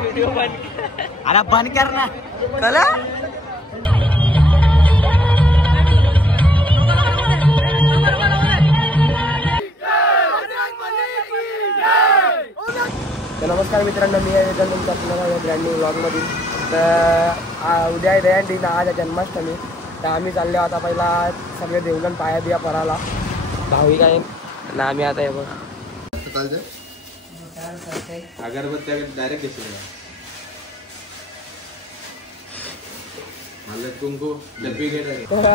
Video बंद अरे बंद कर ना कला तर नमस्कार मित्रांनो, मी आहे तुमचा पुन्हा या ब्रँड न्यू व्लॉगमध्ये. तर उद्या आहे दहीहंडी ना, आज आहे जन्माष्टमी. तर आम्ही चाललो आता पहिला सगळे देवगण पाया बिया पराला भाविक आहे ना. आम्ही आता हे बघा अगरबत्ती डायरेक्ट घेतली कुंकू डब्बी घेत. तर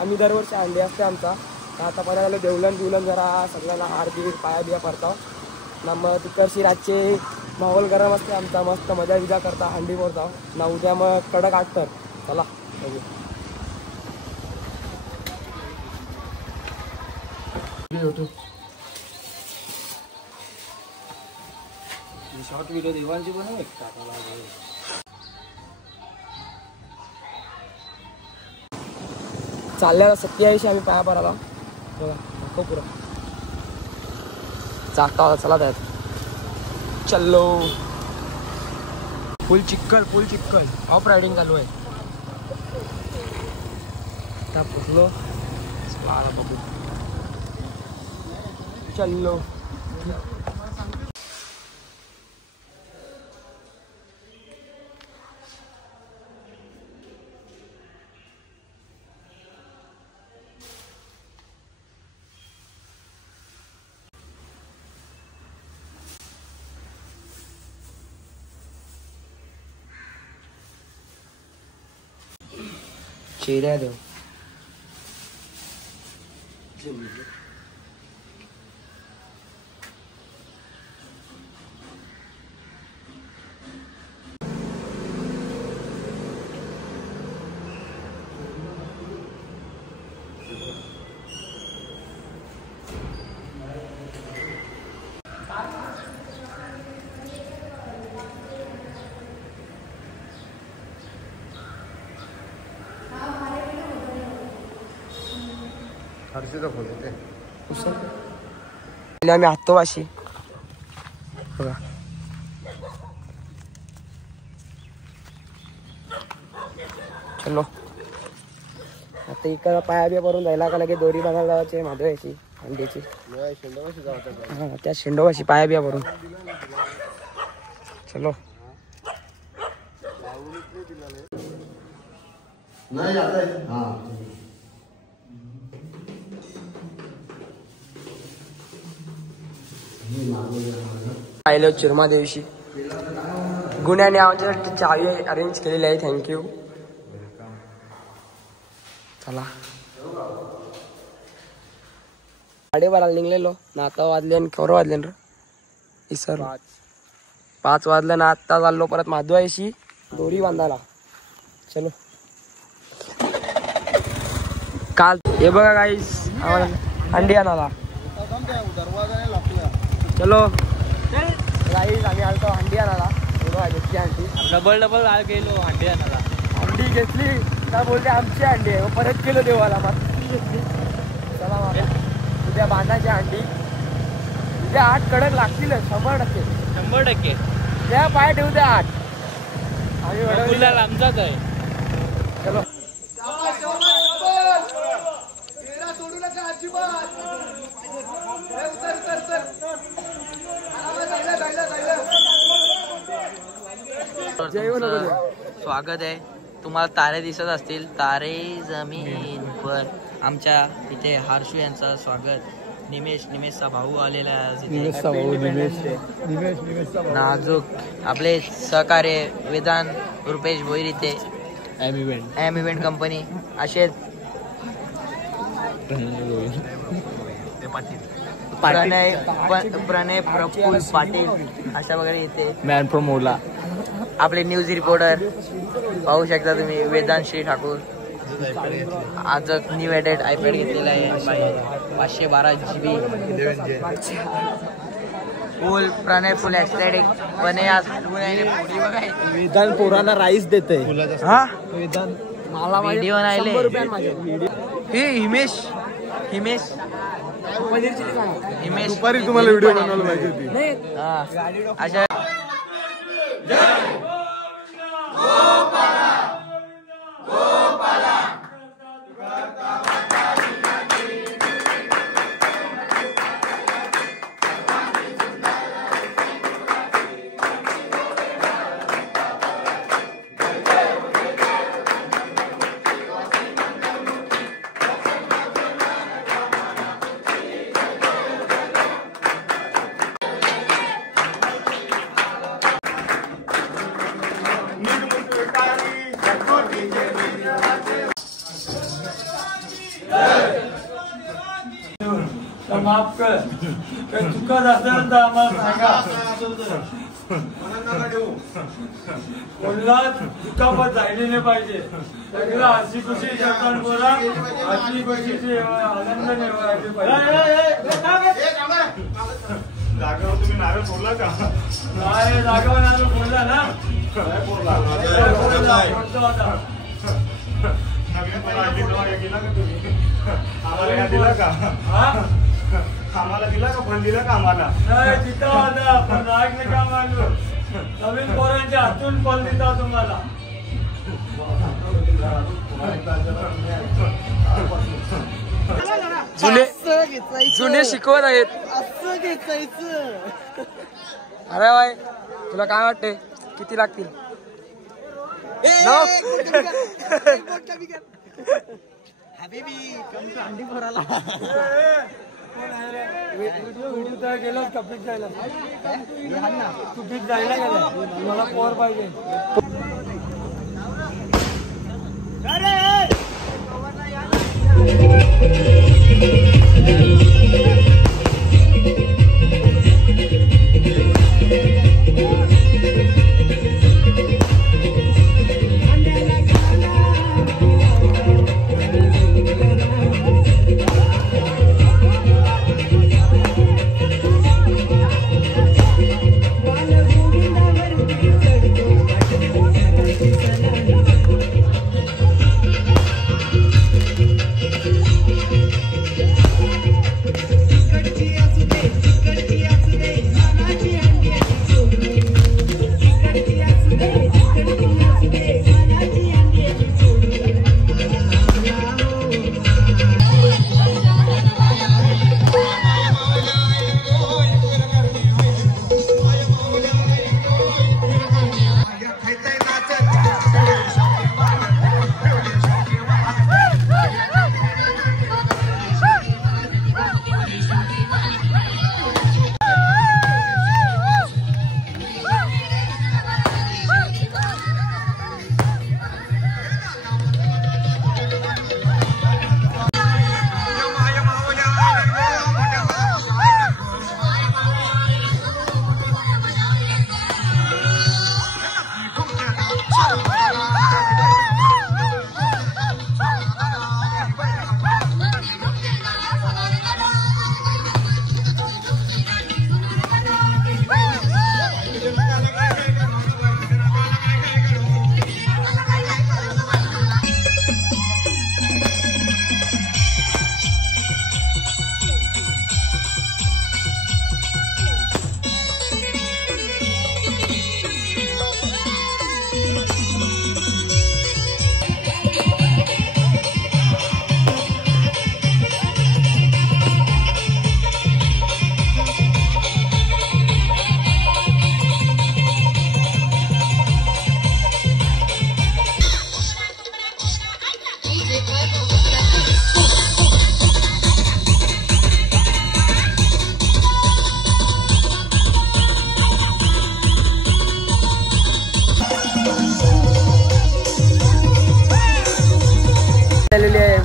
आम्ही दरवर्षी अंडी असते आमचा. तर आता पहिला देवलन जरा सगळ्यांना आरती पाया बिया पडतो ना. मग तिकडची रातचे माहोल गरम असते आमचा, मस्त मजा विजा करता हंडी मोरता ना. उद्या मग कडक आटतर चला बघू. शॉर्ट व्हिडिओ देवांची बनव चालल्या 27 आम्ही पाया पराला बघा दाखव पुरा चाकता चला त्यात चल्लो. फुल चिक्कल ऑफ रायडिंग चालू आहे. आता पोचलो बघू चल्लो. चेहऱ्या देव आम्ही हातोबाशी बघा. चलो आता इकडं पाया बिया करून जायला का लगे दोरी बांधायला जायची माधवायची अंडीची. हा त्या शेंडोबाशी पाया बिया भरून चलो. आलो चिरमा देवीशी. गुन्ह्याने आमच्यासाठी चावी अरेंज केलेली आहे. थँक्यू. चला 12:30 निघलेलो ना. आता वाजले आणि केवढं वाजले ना सर 5 वाजलं ना. आत्ता चाललो परत माधवायशी दोरी बांधायला. चलो काल हे बघा गाईस अंडी आणाला. चलो गाईस आम्ही आलतो अंडी आणायला. घेतली अंडी डबल गेलो अंडी आणायला. अंडी घेतली तर बोलते आमची अंडी आहे. परत केलो देवाला मात्र घेतली. चला मला उद्या बांधायची अंडी. उद्या 8 कडक लागतील 100%. त्या पाय ठेवू द्या 8. आम्ही आमचाच आहे. चलो स्वागत आहे. तुम्हाला तारे दिसत असतील, तारे जमीन पर. आमच्या इथे हर्षू यांचं स्वागत. निमेशचा भाऊ आलेला आहे. नाजूक आपले सहकार्य वेदांत रुपेश भोईर इथे एम इव्हेंट कंपनी. असे प्रणय प्रफुल्ल पाटील अशा वगैरे इथे मॅन फ्रॉम ओला. आपले न्यूज रिपोर्टर पाहू शकता तुम्ही वेदांत श्री ठाकूर. आज न्यू एडेड आयपॅड घेतलेला आहे 512 GB. फुल प्रणय फुल ॲस्थेटिक पण आज हलवून आहे. वेदांत पोरांना राईस देते. हा वेदांत मला व्हिडिओ नाही. हिमेश दुपारी तुम्हाला व्हिडिओ बनवायला पाहिजे होती. अशा माफ कर काही चुकत असेल तर आम्हाला सांगा कोणालाच दुखापत झाली नाही पाहिजे सगळं हसी खुशी जगताना बोला हसी खुशी आनंद निर्माण पाहिजे जागेवर तुम्ही नारळ फोडला का नाही जागेवर नारळ फोडला ना गेला का तुम्ही आम्हाला दिला का आम्हाला दिला का फंड दिला का आम्हाला नाही तिथं होता पण ऐकलं का मागलो नवीन पोरांच्या हातून फल देता तुम्हाला जुने शिकवत आहेत अरे बाय तुला काय वाटते किती लागतील व्हिडिओ तर गेलाच का पीक जायला तू पीक जायला गेला मला पोर पाहिजे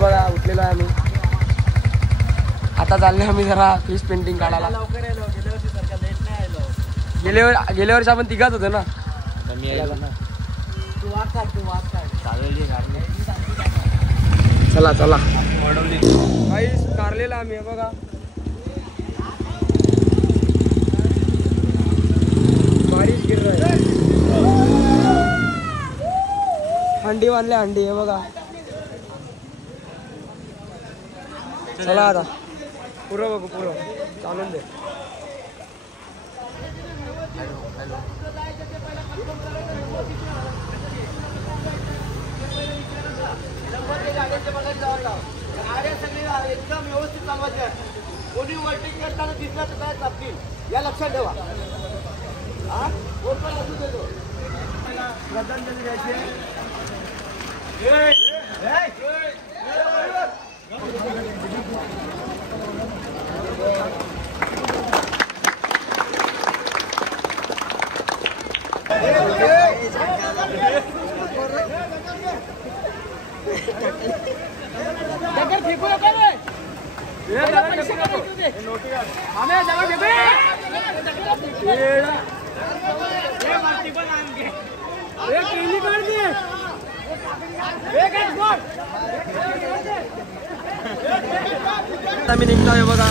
बघा उठलेलो आहे आम्ही आता चालले आम्ही जरा फिश पेंटिंग काढायला गेल्या वर्षी आपण तिघाच होतो ना चला चला काहीच कारलेला आम्ही बघा बारिश गिर रहा है हंडी बांधले हंडी हे बघा चला आता पुरं बघू पुरं चालून दे एकदम व्यवस्थित चालवायचे कोणी वर्टिंग करताना दिसला तर काय लागतील या लक्षात ठेवा हा कोण पण असू देतो श्रद्धांजली द्यायची आम्ही निघतोय बघा.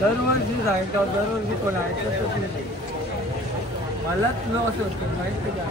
दरवर्षी सांगतो, दरवर्षी कोण ऐकतच नाही. मलाच न असं होतं माहिती का.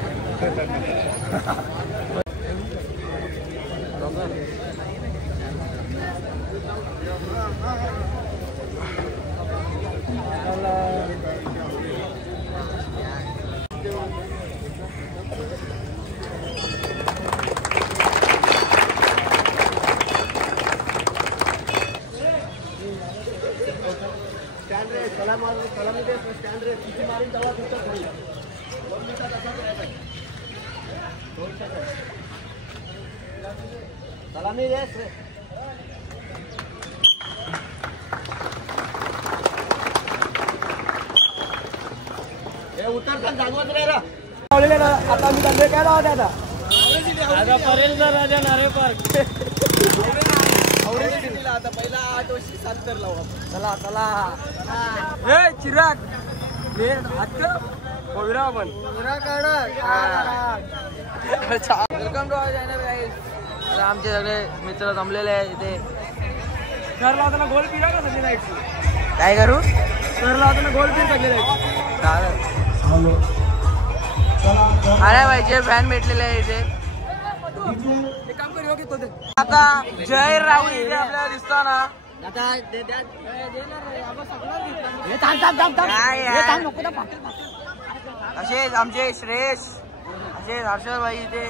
आता मी धंदे काय लावत आता पर्यंत राजा नारे पार्क आता पहिला 8 वर्षी 70 लावू. चला चला चिराग आपण welcome to our channel guys. आता आमचे सगळे मित्र जमलेले आहे इथे. सर लावताना गोल पिरा का सगळी लाईट काय करू. सर लावताना गोल पिर सगळी लाईट चालेल. अरे पाहिजे फॅन भेटलेले आहे इथे. काम करू की आता जय राहुल इथे आपल्याला दिसतो ना. असेच आमचे श्रेयश असेच हर्षद भाई इथे.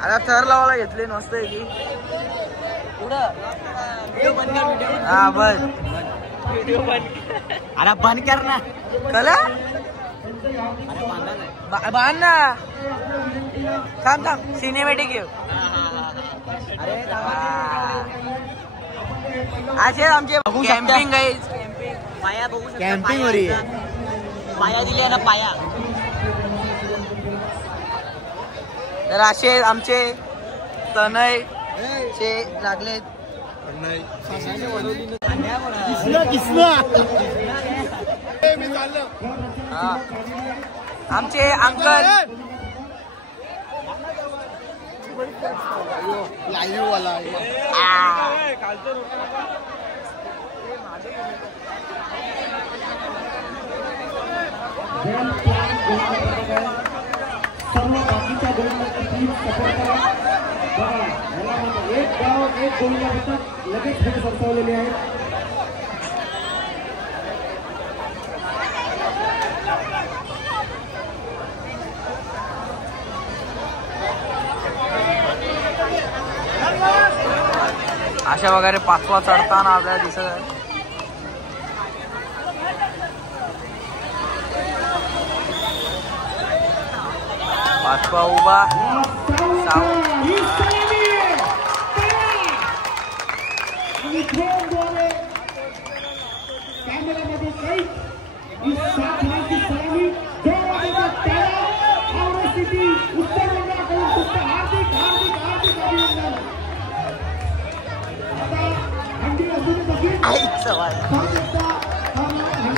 आता थर लावायला घेतले मस्त आहे की हा बस अरे बंद कर ना कला बांध ना. थांब थांब सिनेमॅटिक येऊ. असे आमचे कॅम्पिंग आहे. पाया बघू कॅम्पिंग वर पाया दिली ना पाया. तर असे आमचे तनय चे लागलेत. आमचे अंकल सर्व बाकीच्या गोलंदाजांची टीम सपोर्ट करा. बघा एक गाव एक गोलंदाज लगेच खेळ सरसावलेले आहेत. अशा वगैरे 5वा चढताना आपल्याला दिसत आहे. पाचवा उभा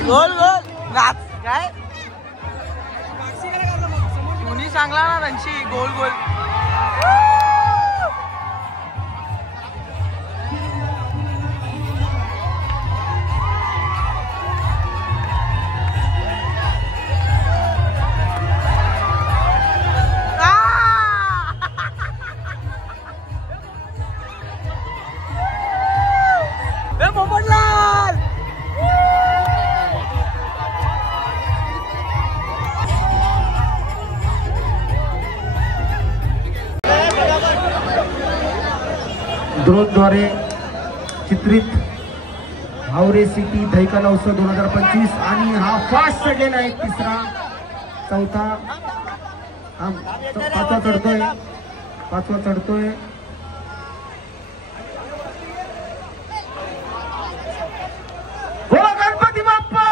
गोल गोल नाच काय दोन्ही चांगला ना त्यांची गोल गोल. ड्रोनद्वारे चित्रित हावरे सिटी दहिकाला उत्सव 2025 आणि हा फास्ट चढलेला आहे. तिसरा चौथा पाचवा चढतोय. बोला गणपती बाप्पा.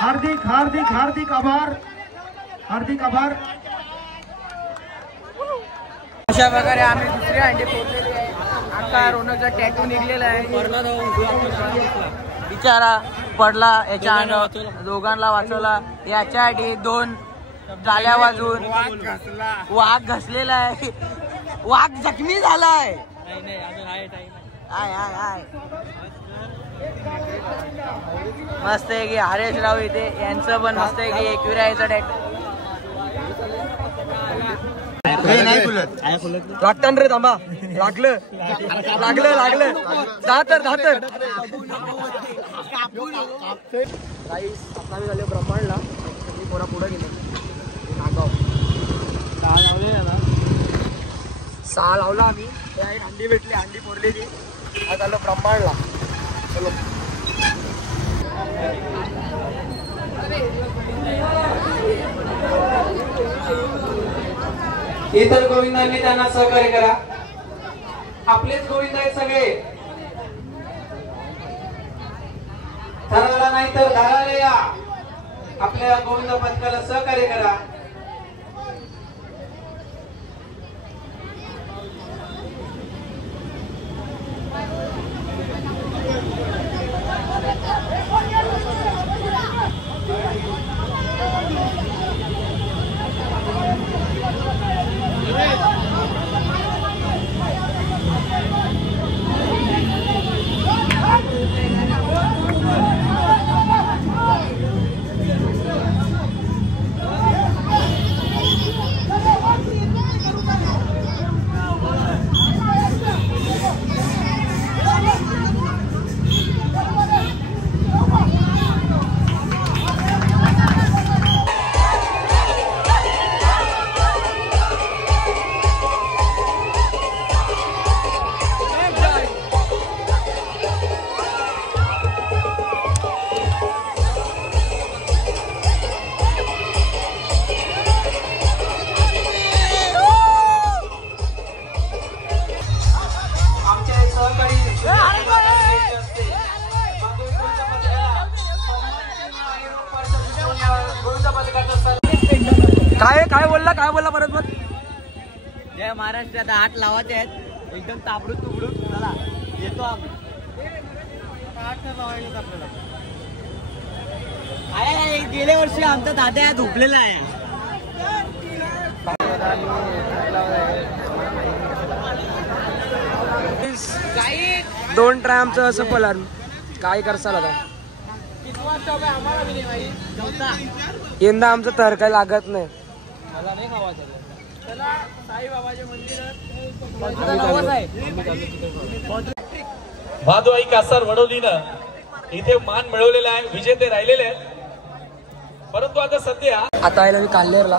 हार्दिक हार्दिक हार्दिक आभार. हार्दिक आभार. अशा प्रकारे आम्ही दुसरी अंडी फोडलेली आहे. आता रोनकचा टॅटू निघलेला आहे. बिचारा पडला याच्या अंगावर. दोघांना वाचवला. याच्यासाठी 2 टाळ्या वाजून. वाघ घसलेला आहे. वाघ जखमी झालाय. मस्त आहे की हरेश राव इथे यांचं पण मस्त आहे की एकविरायचं टॅटू. लागतं रे थांबा. लागलं जातर आता मी झाले ब्रह्मांडला. मी पोरा पुढे गेलो. नागाव 6 लावला आम्ही. अंडी भेटली. अंडी फोडलेली. आज आलो ब्रह्मांडला. चलो इतर गोविंदांनी त्यांना सहकार्य करा. आपलेच गोविंद आहेत सगळे. ठरवला नाही तर धाराला या. आपल्या गोविंद पथकाला सहकार्य करा. काय बोलला परत मग. जय महाराष्ट्रात 8 लावायचे आहेत. एकदम ताबडून तुबडून. चला येतो आम्ही. 8 लावायचे आपल्याला. गेल्या वर्षी आमचा दादा झोपलेला आहे. 2 ट्रॅमचं असं पलार. काय करसाल आता. यंदा आमचं तर काय लागत नाही. भादवाई कासार वडोलीनं इथे मान मिळवलेला आहे. विजेते राहिलेले आहेत. परंतु आता सध्या आता आयला मी काल्हेरला.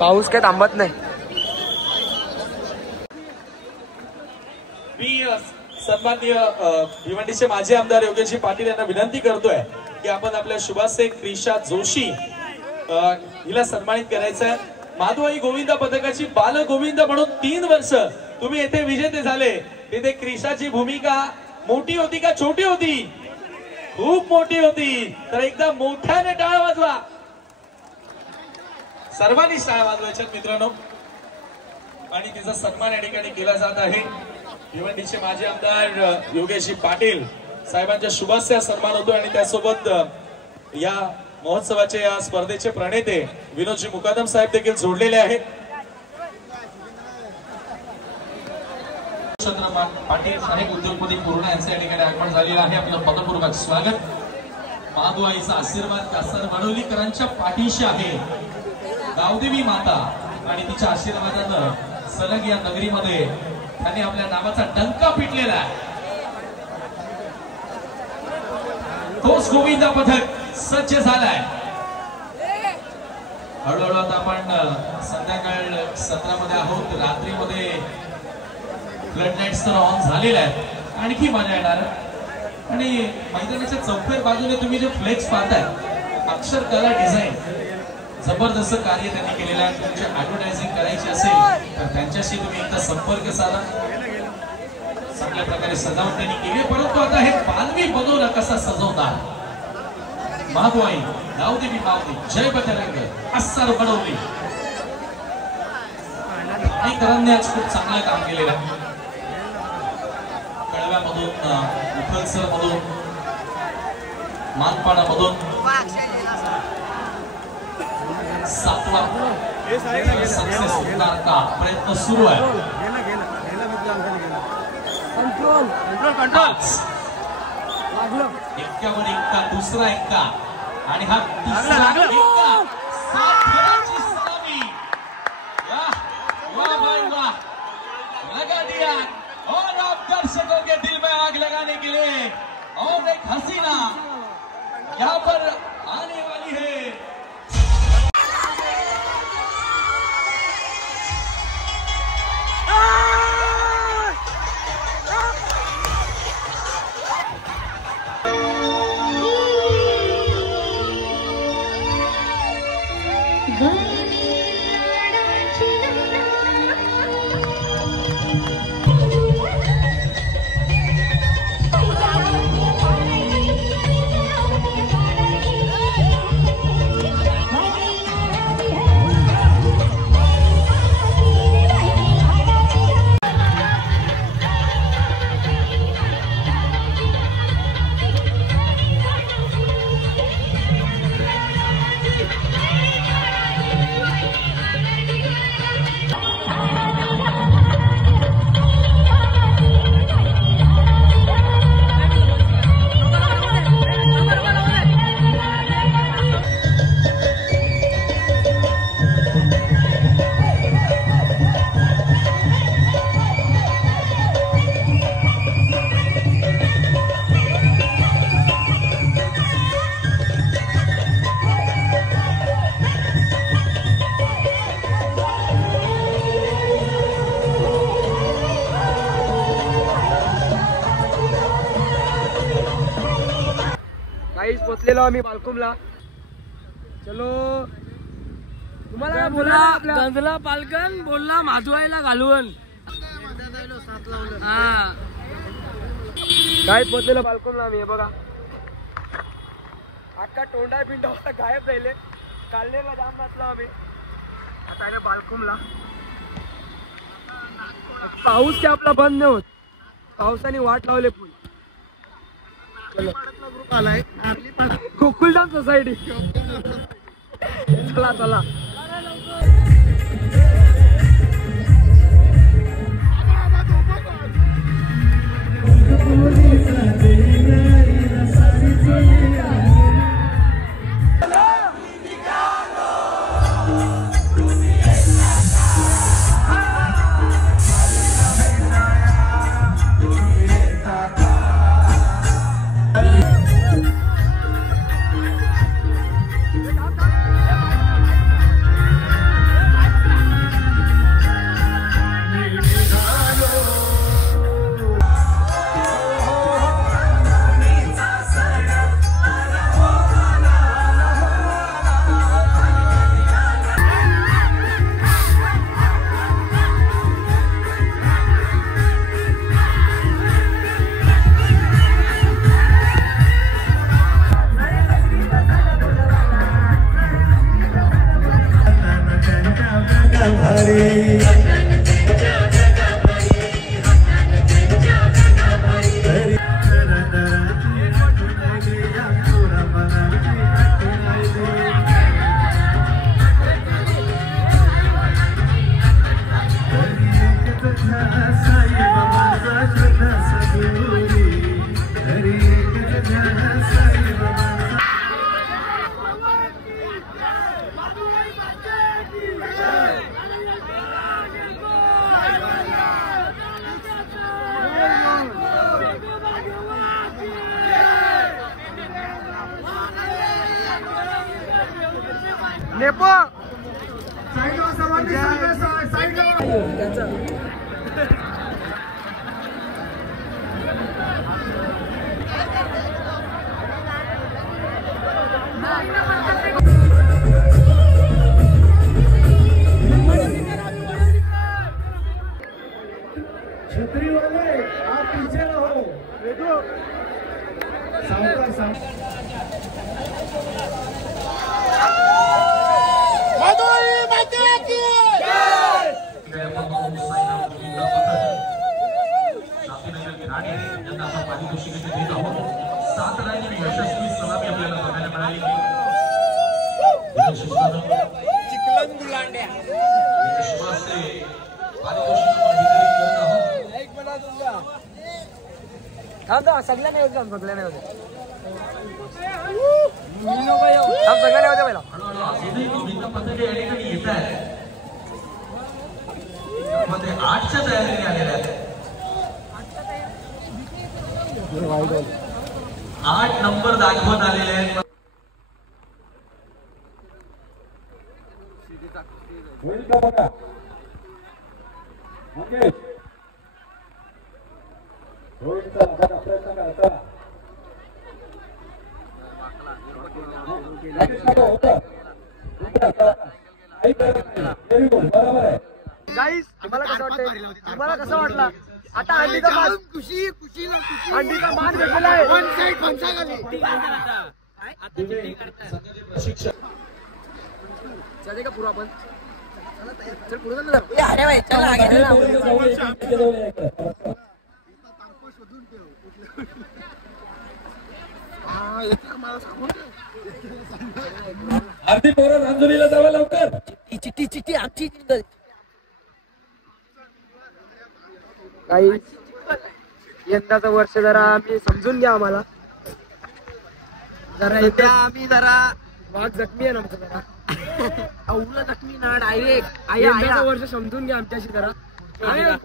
पाऊस काय थांबत नाही. मी सन्माननीय भिवंडीचे माजी आमदार योगेशजी पाटील यांना विनंती करतोय की आपण आपल्या शुभासे क्रिशा जोशी हिला सन्मानित करायचं आहे. माधवाई गोविंद पथकाची बाल गोविंद म्हणून 3 वर्ष तुम्ही येथे विजेते झाले. तिथे क्रिशाची भूमिका मोठी होती का छोटी होती. खूप मोठी होती. तर एकदा मोठ्याने टाळ वाजवा. सर्वांनी टाळ वाजवायच्यात मित्रांनो. आणि तिचा सन्मान या ठिकाणी केला जात आहे. भिवंडीचे माजी आमदार योगेशजी पाटील साहेबांच्या शुभास्या सन्मान होतो. आणि त्यासोबत या महोत्सवाचे या स्पर्धेचे प्रणेते विनोदजी मुकादम साहेब देखील जोडलेले आहेत. पाटील अनेक उद्योगपती पूर्ण यांचे या ठिकाणी आगमन झालेलं आहे. आपलं पदपूर्वक स्वागत. माधवाईचा आशीर्वाद कासार वडोलीकरांच्या पाठीशी आहे. गावदेवी माता आणि तिच्या आशीर्वादानं सलग या नगरीमध्ये त्यांनी आपल्या नावाचा डंका पिटलेला आहे. तोच गोविंद पथक सज्ज झालाय. हळूहळू आता आपण संध्याकाळ सत्रामध्ये आहोत. रात्रीमध्ये फ्लड लाईट्स तर ऑन झालेल्या आहेत, आणखी मजा येणार. आणि मैदानाच्या चौफेर बाजूने तुम्ही जे फ्लेक्स पाहताय, अक्षरकला डिझाईन जबरदस्त कार्य त्यांनी केलेलं आहे. तुमची ऍडव्हर्टायझिंग करायची असेल तर त्यांच्याशी तुम्ही एकदा संपर्क साधा. चांगल्या प्रकारे सजावट त्यांनी केली, परंतु आता हे मानवी बनवलं कसा सजवणार. माधवाई गावदेवी मावली जय बजरंग अस्सर बनवली. इतरांनी आज खूप चांगलं काम केलेलं आहे. कळव्यामधून, उखलसर मधून, मानपाडामधून 7वा सक्सेस होणार का प्रयत्न सुरू आहे. एक्क्यावर एक्का, दुसरा एक्का आणि हा तिसरा एक्का. 7 खेळाची सलामी. वाह भाई वाह, लगा दिया. और आप दर्शकों के दिल में आग लगाने के लिए और एक हसीना यहाँ पर आने वाली है. काहीच पोचलेलो आम्ही बालकुमला. चलो तुम्हाला बोला गंजला पालकन बोलला माधवाईला घालवून. हा काहीच पोचलेलो बालकुमला आम्ही. हे बघा अख्खा तोंडा पिंडा गायब राहिले. काढलेला जाम घातला आम्ही. आता आले बालकुमला. पाऊस काय आपला बंद नाही होत, पावसाने वाट लावले फुल. ग्रुप आलाय गोकुलधाम सोसायटी. चला चला नेपो छतरी वाले आप पीछे रहो। सावधान सावधान। सगळ्यांना येऊ थांब सगळ्यांना येऊ सगळ्यांना येऊ पहिला मध्ये 8च्या तयारीने आलेल्या आहेत. 8 नंबर दाखवत आलेले आहेत. होईल का बघा. ओके होईल का बघा प्रयत्न करा चला. बरोबर आहे. गाईस तुम्हाला कसं वाटतंय तुम्हाला कसं वाटला आता अंडीचा मान खुशी अंडीचा मान भेटलेला आहे वन साइड पंचा खाली चले का पुरा आपण चल पुढे चल अरे भाई चल आगे अर्धी पोरं रांजणीला जावं लवकर. चिट्टी आमची काही यंदाचं वर्ष जरा आम्ही समजून घ्या आम्हाला जरा येत्या आम्ही जरा वाघ जखमी आहे ना आमचं जरा अवला जखमी ना डायरेक्ट यंदाचं वर्ष समजून घ्या आमच्याशी जरा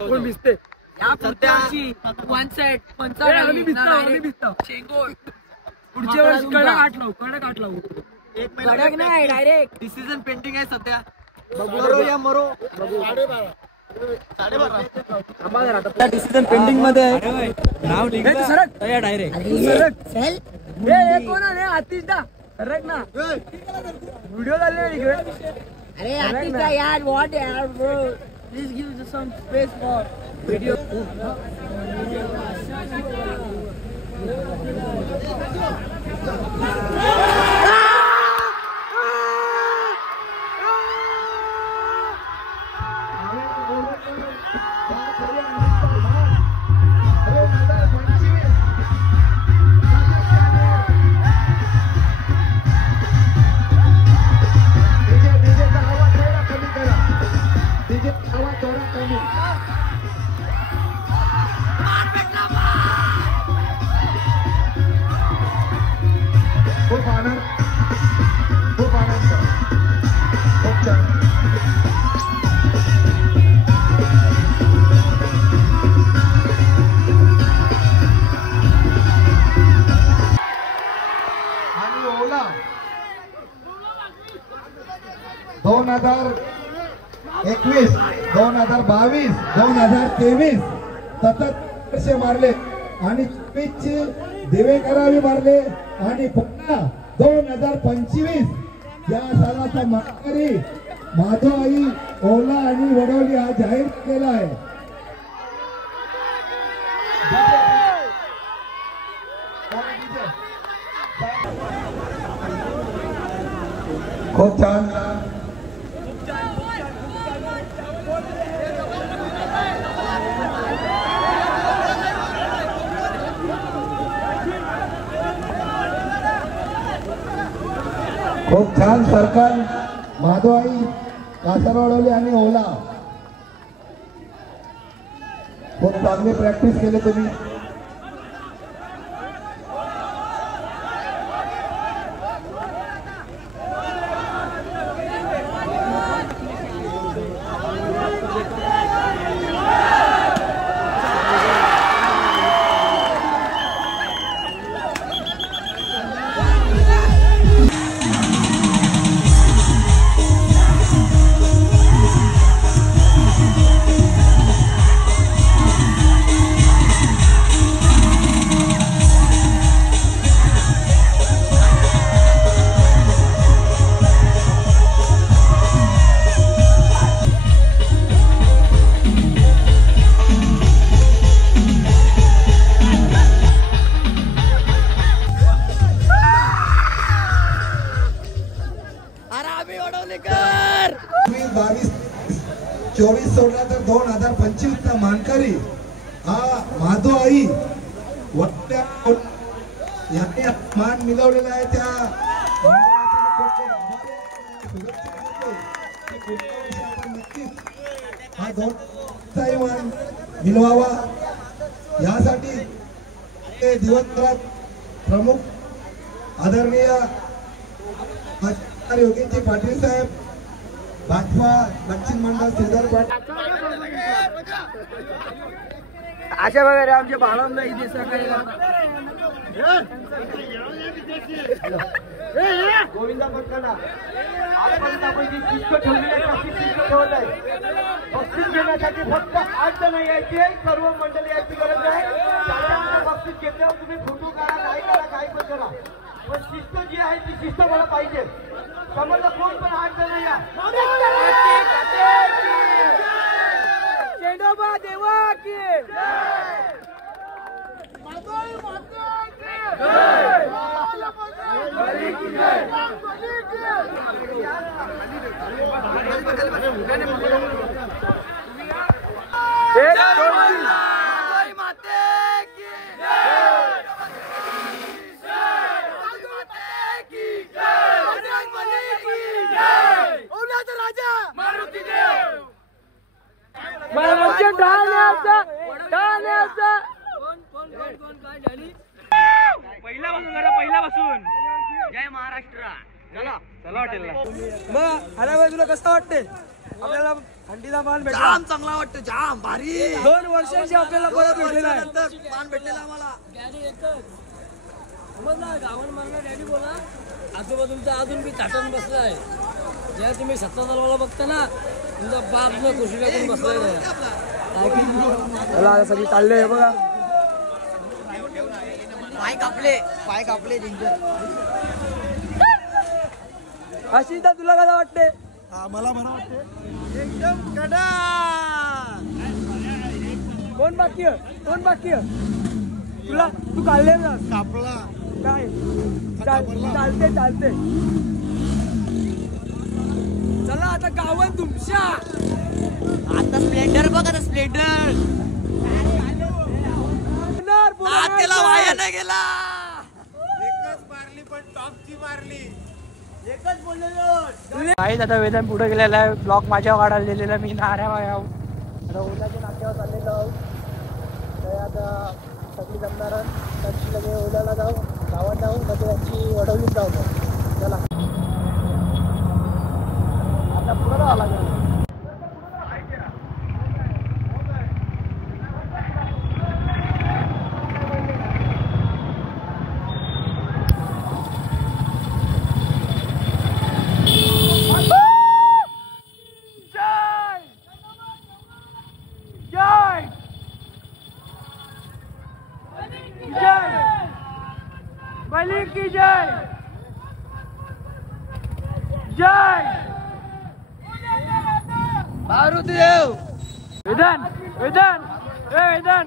कोण भिजते या पुढची वन साइड आम्ही भिजतो शेंगोळ पुढच्या वर्षी कडक आठ लावू कडक नाही डायरेक्ट डिसिजन पेंडिंग आहे सध्या मरो या मरो डिसिजन पेंडिंग मध्ये आहे नाव सरक डायरेक्ट कोण आहे आतिश दा सरक ना व्हिडिओ झाले अरे आतिश दा यार व्हॉट यार bro please give some space for video आणि ओला 2021 2022 2023 सतत वर्षे मारले आणि 24 देवेकरावी मारले आणि पुन्हा 2025 या सालाचा मानकरी माधवआई ओला आणि वडवली हा जाहीर केला आहे. खूप छान खूप छान सरकार माधवआई कासारवडवली आणि ओला खूप चांगली प्रॅक्टिस केली तुम्ही. 24 सोडला तर 2025 चा मानकरी हा माधव आई वट्या यांनी मान मिळवलेला आहे. त्या आपण नक्कीच हा 2 मान मिळवावा यासाठी ते दिवसभरात प्रमुख आदरणीय योगीजी पाटील साहेब भाजपा दक्षिण मंडळ श्रीधर पाटील अशा वगैरे आमचे बाळांना इथे सकाळी गोविंदा पटकना आजपर्यंत आपण जी शिस्त ठेवली आहे तशी शिस्त ठेवत आहे. बक्षीस घेण्यासाठी फक्त 8 जण यायचे, सर्व मंडळी यायची गरज आहे. सगळ्यांना बक्षीस घेतल्यावर तुम्ही फोटो काढा, काय करा, काय पण करा, पण शिस्त जी आहे ती शिस्त मला पाहिजे. समजा कोण पण 8 जण या. चेंडोबा देवा की पहिल्यापासून जय महाराष्ट्र. चला चला हॉटेलला. मग अरे तुला कसं वाटते? आपल्याला थंडीचा मान भेटला. जाम चांगला वाटतं, जाम भारी. 2 वर्षांची आपल्याला परत भेटलेला आहे मान भेटलेला आम्हाला. गावन मारणार डॅडी बोला. आजोबा तुमचा अजून बी चाटून बसलाय. जेव्हा तुम्ही सत्ता चालवायला बघता ना तुमचा बाप न खुशी लागून बसलाय. मला सगळी चालले बघा. पाय कापले अशिता तुला कसं वाटते? मला बरं वाटते एकदम कडा. कोण बाकी तुला? तू काढले ना कापला काय? चालते चला आता गावात तुमच्या. आता स्प्लेंडर बघ, आता स्प्लेंडर त्याला वाया नाही गेला. एकच मारली पण टॉपची मारली. एकच बोललेलो. काही आता वेदन पुढे गेलेला आहे. ब्लॉक माझ्या वाढायला दिलेला मी नाऱ्या वाया. आता ओलाच्या नाक्यावर चाललेलो आहोत. आता सगळी जमणार त्यांची लगे ओलाला जाऊ, गावात जाऊ, कधी त्यांची वडवलीत जाऊ. चला आता पुढे जावं लागेल. बली की जय, जय मारुतीदेव. वेदन वेदन वेदन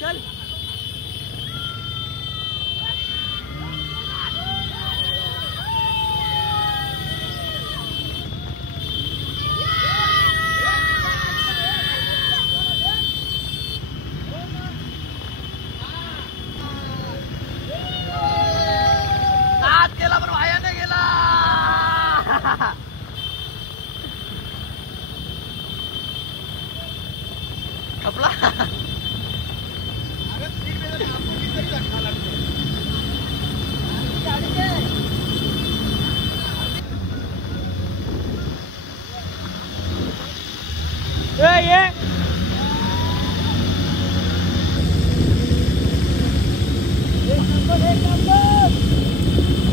चल. गेला पण वाया नाही गेला. 1 आपला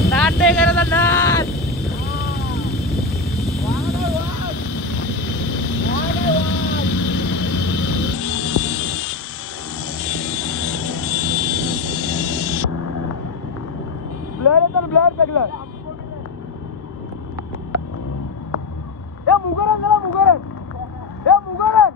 नाटे करायचा नाट ब्लर येतात ब्लर सगळं हे मुगरण झाला मुगरण हे मुगरण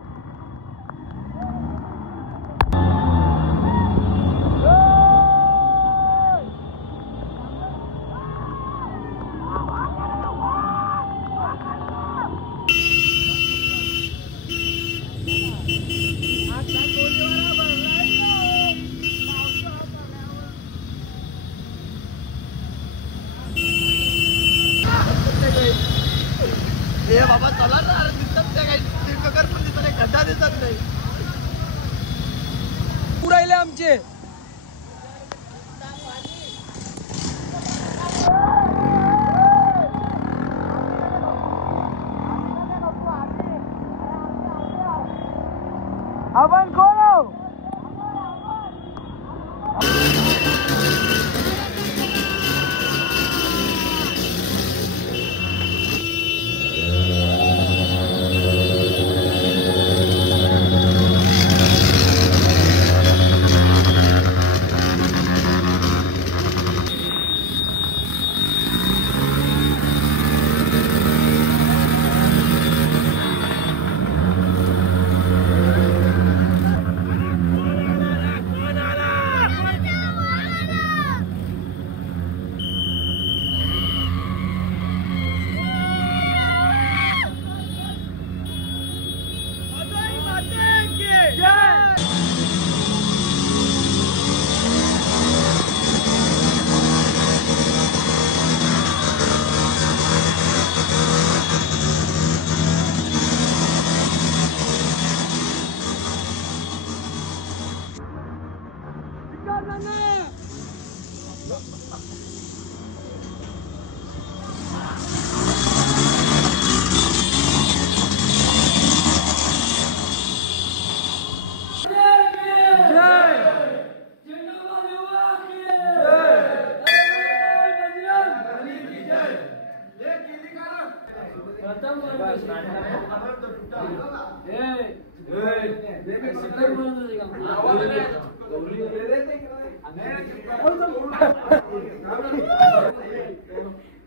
हे बाबा चला ना दिसतात त्या काही दीर्घकर पण दिसत नाही खड्डा दिसत नाही पुरायले आमचे आपण कोण आहो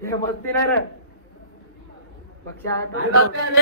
हे मस्ती नाही रे पक्षा सावधान